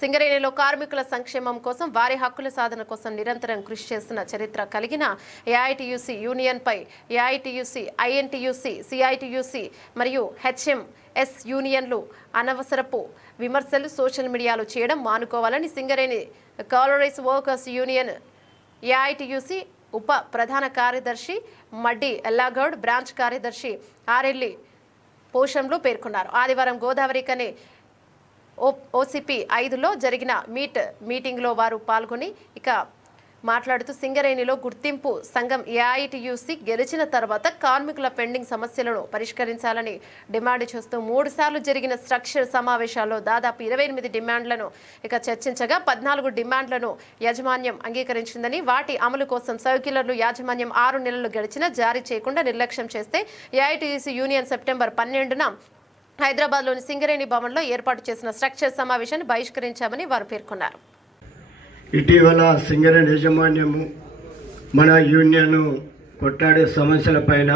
సింగరేణిలో కార్మికుల సంక్షేమం కోసం వారి హక్కుల సాధన కోసం నిరంతరం కృషి చేస్తున్న చరిత్ర కలిగిన ఏఐటియుసి యూనియన్పై ఏఐటియుసి, ఐఎన్టియుసి, సిఐటియుసి మరియు హెచ్ఎంఎస్ యూనియన్లు అనవసరపు విమర్శలు సోషల్ మీడియాలో చేయడం మానుకోవాలని Singareni collieries workers union AITUC ఉప ప్రధాన కార్యదర్శి మడ్డి ఎల్లాగౌడ్, బ్రాంచ్ కార్యదర్శి ఆరెల్లి పోషంలు పేర్కొన్నారు. ఆదివారం గోదావరి కనే ఓసిపి 5లో జరిగిన మీటింగ్లో వారు పాల్గొని మాట్లాడుతూ సింగరేణిలో గుర్తింపు సంఘం ఏఐటియుసి గెలిచిన తర్వాత కార్మికుల పెండింగ్ సమస్యలను పరిష్కరించాలని డిమాండ్ చేస్తూ 3 సార్లు జరిగిన స్ట్రక్చర్ సమావేశాల్లో దాదాపు 28 డిమాండ్లను చర్చించగా 14 డిమాండ్లను యాజమాన్యం అంగీకరించిందని, వాటి అమలు కోసం సర్క్యులర్లు యాజమాన్యం 6 నెలలు గడిచినా జారీ చేయకుండా నిర్లక్ష్యం చేస్తే ఏఐటియుసి యూనియన్ సెప్టెంబర్ 12న హైదరాబాద్లోని సింగరేణి భవన్లో ఏర్పాటు చేసిన స్ట్రక్చర్ సమావేశాన్ని బహిష్కరించామని వారు పేర్కొన్నారు. ఇటీవల సింగరేణి యాజమాన్యము మన యూనియన్ కొట్లాడే సమస్యలపైన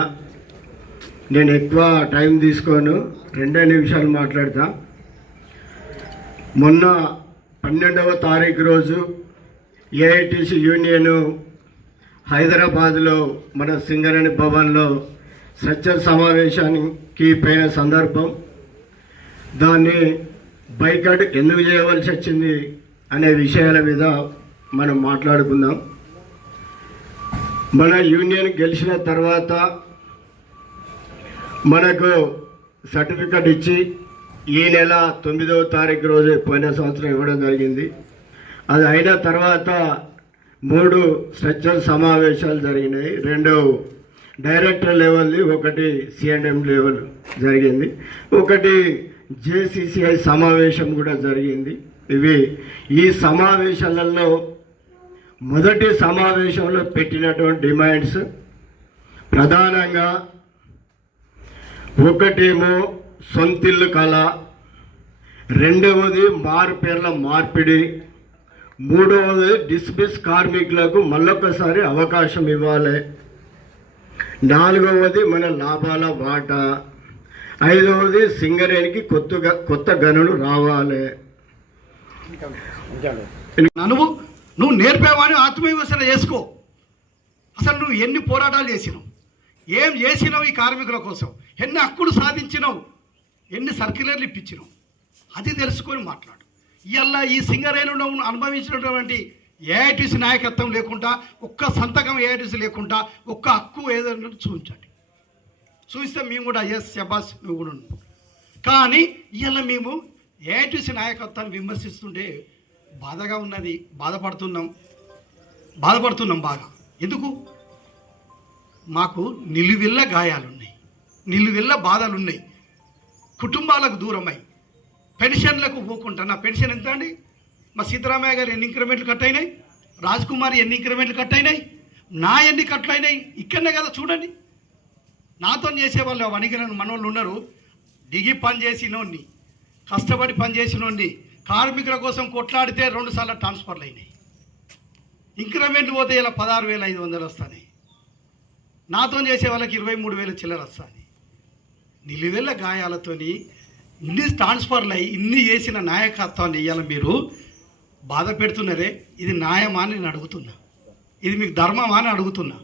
నేను ఎక్కువ టైం తీసుకోను, 2 నిమిషాలు మాట్లాడతా. మొన్న 12వ తారీఖు రోజు ఏఐటిసి యూనియన్ హైదరాబాద్లో మన సింగరేణి భవన్లో స్ట్రక్చర్ సమావేశానికి పోయిన సందర్భం, దాన్ని బైకాట్ ఎందుకు చేయవలసి వచ్చింది అనే విషయాల మీద మనం మాట్లాడుకుందాం. మన యూనియన్ గెలిచిన తర్వాత మనకు సర్టిఫికెట్ ఇచ్చి ఈ నెల 9వ తారీఖు రోజు పోయిన సంవత్సరం ఇవ్వడం జరిగింది. అది అయిన తర్వాత 3 స్ట్రక్చర్ సమావేశాలు జరిగినాయి. 2 డైరెక్టర్ లెవెల్ది, 1 సిఎండ్ఎం లెవెల్ జరిగింది, 1 జేసీసీఐ సమావేశం కూడా జరిగింది. ఈ సమావేశాలలో మొదటి సమావేశంలో పెట్టినటువంటి డిమాండ్స్ ప్రధానంగా ఒకటేమో సొంతిల్లు కళ, 2వది మారుపేర్ల మార్పిడి, 3వది డిస్మిస్ కార్మికులకు మళ్ళొకసారి అవకాశం ఇవ్వాలి, 4వది మన లాభాల వాటా, 5వది సింగరేణికి కొత్త గనులు రావాలి. నువ్వు నేర్పేవాని ఆత్మవిమర్శన చేసుకో. అసలు నువ్వు ఎన్ని పోరాటాలు చేసినావు, ఏం చేసినావు ఈ కార్మికుల కోసం, ఎన్ని హక్కులు సాధించినావు, ఎన్ని సర్క్యులర్లు ఇప్పించినావు, అది తెలుసుకొని మాట్లాడు. ఇవాళ ఈ సింగరేణిలో అనుభవించినటువంటి ఏఐటిసి నాయకత్వం లేకుండా, ఒక్క సంతకం ఏఐటిసి లేకుండా, ఒక్క హక్కు ఏదైనా చూపించండి. చూస్తే మేము కూడా ఎస్ శబాస్ నువ్వు కూడా ఉన్నాం. కానీ ఇవాళ మేము ఏఐటిసి నాయకత్వాన్ని విమర్శిస్తుంటే బాధగా ఉన్నది, బాధపడుతున్నాం బాగా. ఎందుకు? మాకు నిలువెల్ల గాయాలున్నాయి, నిలువెల్ల బాధలున్నాయి, కుటుంబాలకు దూరమై పెన్షన్లకు పోకుండా. నా పెన్షన్ ఎంత అండి? మా సీతారామయ్య గారు ఎన్ని ఇంక్రిమెంట్లు కట్ అయినాయి, రాజ్ కుమార్ ఎన్ని ఇంక్రిమెంట్లు కట్ అయినాయి, నా ఎన్ని కట్లు అయినాయి ఇక్కడనే కదా చూడండి. నాతో చేసేవాళ్ళు వణికిన మనోళ్ళు ఉన్నారు. దిగి పని చేసినోడిని, కష్టపడి పని చేసినోడిని, కార్మికుల కోసం కొట్లాడితే 2 సార్లు ట్రాన్స్ఫర్లు అయినాయి. ఇంక్రిమెంట్లు పోతే ఇలా 16,500 వస్తాయి. నాతో చేసే వాళ్ళకి 23,000 చిల్లర వస్తాయి. నిలువెల్ల గాయాలతోని ఇన్ని ట్రాన్స్ఫర్లు అయ్యి ఇన్ని చేసిన నాయకత్వాన్ని ఇవాళ మీరు బాధ పెడుతున్నారే, ఇది న్యాయమా అని నేను అడుగుతున్నా, ఇది మీకు ధర్మమా అని అడుగుతున్నా.